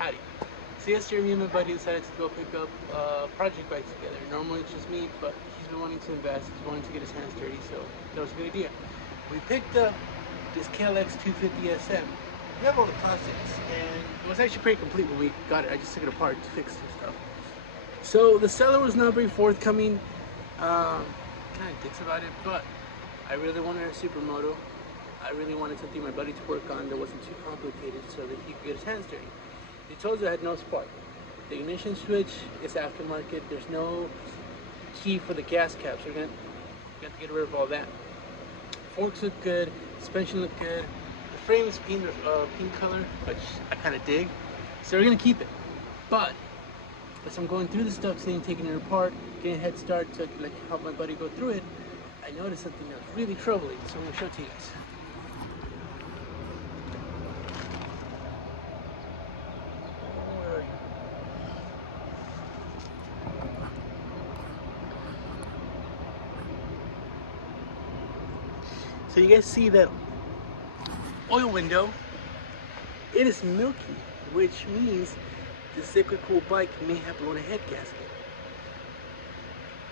Howdy. So yesterday me and my buddy decided to go pick up a project bike together. Normally it's just me, but he's been wanting to invest, he's wanting to get his hands dirty, so that was a good idea. We picked up this klx250sf. We have all the plastics, and it was actually pretty complete when we got it. I just took it apart to fix some stuff. So the seller was not very forthcoming, kind of dicks about it, but I really wanted a supermoto. I really wanted something my buddy to work on that wasn't too complicated so that he could get his hands dirty. He told us I had no spark. The ignition switch is aftermarket. There's no key for the gas caps. We're gonna have to get rid of all that. Forks look good. Suspension look good. The frame is pink color, which I kind of dig. So we're gonna keep it. But as I'm going through the stuff, saying taking it apart, getting a head start to like help my buddy go through it, I noticed something that was really troubling. So I'm gonna show it to you guys. So you guys see that oil window? It is milky, which means this liquid cooled bike may have blown a head gasket.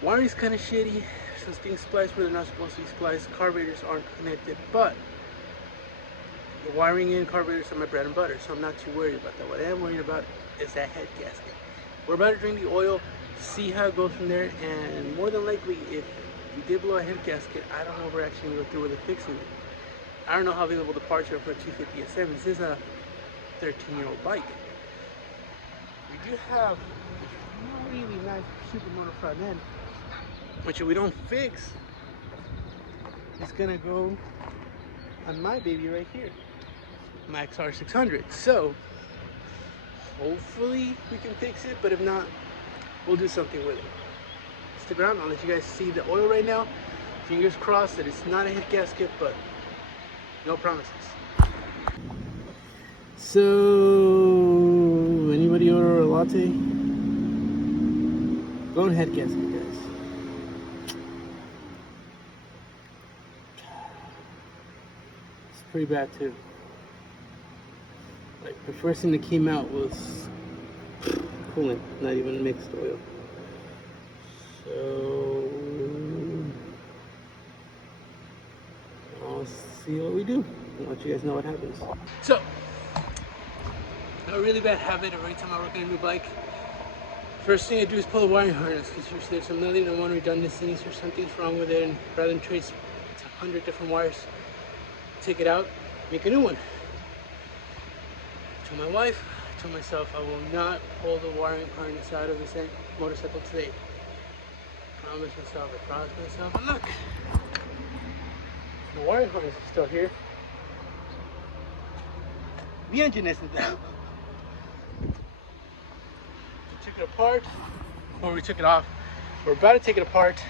Wiring's kind of shitty. Some things spliced where they're not supposed to be spliced. Carburetors aren't connected, but the wiring and carburetors are my bread and butter, so I'm not too worried about that. What I am worried about is that head gasket. We're about to drain the oil, see how it goes from there, and more than likely, if we did blow a head gasket, I don't know if we're actually going to go through with it fixing it. I don't know how available the parts are for a 250sf. This is a 13-year-old bike. We do have a really nice supermoto front end, which if we don't fix, it's going to go on my baby right here, my XR600. So hopefully we can fix it, but if not, we'll do something with it. Stick around, I'll let you guys see the oil right now. Fingers crossed that it's not a head gasket, but no promises. So, anybody order a latte? Blown head gasket, guys. It's pretty bad too. Like, the first thing that came out was coolant, not even mixed oil. So I'll see what we do. I'll let you guys know what happens. So, a really bad habit every time I work on a new bike. First thing I do is pull the wiring harness because there's a million and one redundancies or something's wrong with it, and rather than trace 100 different wires, take it out, make a new one. I told my wife, I told myself I will not pull the wiring harness out of this motorcycle today. I promised myself, and look, the wiring harness is still here. The engine isn't though. We took it apart, or we took it off. We're about to take it apart,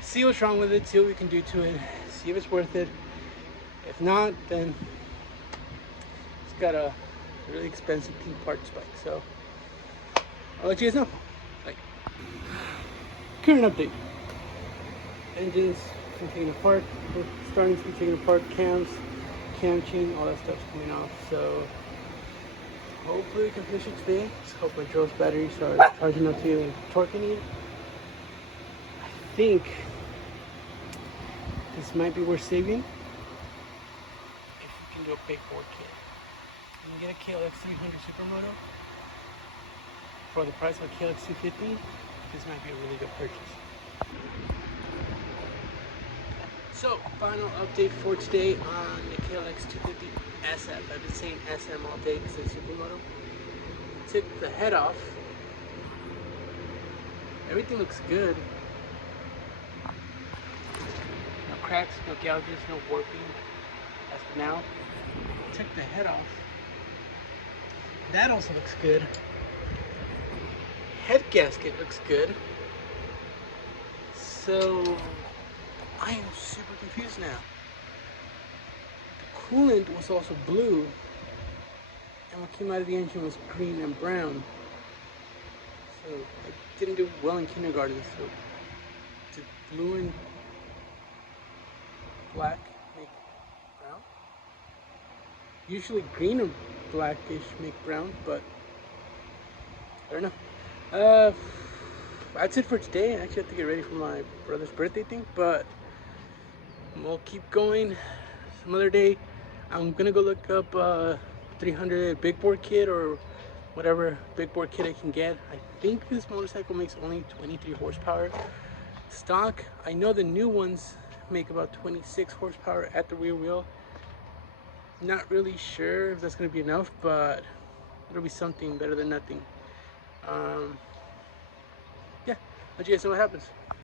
see what's wrong with it, see what we can do to it, see if it's worth it. If not, then it's got a really expensive pink parts bike, so I'll let you guys know. Like, current update. Engines been taken apart, we're starting to be taken apart, cams, cam chain, all that stuff's coming off, so hopefully we can finish it today. Let's hope my Joe's batteries are charging up to torque I need. I think this might be worth saving if we can do a paperwork kit. You can get a klx300 Supermoto for the price of a klx250. This might be a really good purchase. So, final update for today on the klx250sf. I've been saying SM all day because it's Supermoto. Took the head off. Everything looks good. No cracks, no gouges, no warping as of now. Took the head off. That also looks good. Head gasket looks good. So I am super confused now. The coolant was also blue, and what came out of the engine was green and brown. So I didn't do well in kindergarten, so did blue and black make brown? Usually green blackish make brown, but I don't know. That's it for today. I actually have to get ready for my brother's birthday thing, but we'll keep going some other day. I'm gonna go look up 300 big bore kit or whatever big bore kit I can get. I think this motorcycle makes only 23 horsepower stock. I know the new ones make about 26 horsepower at the rear wheel. Not really sure if that's gonna be enough, but it'll be something better than nothing. Yeah, let you guys know what happens.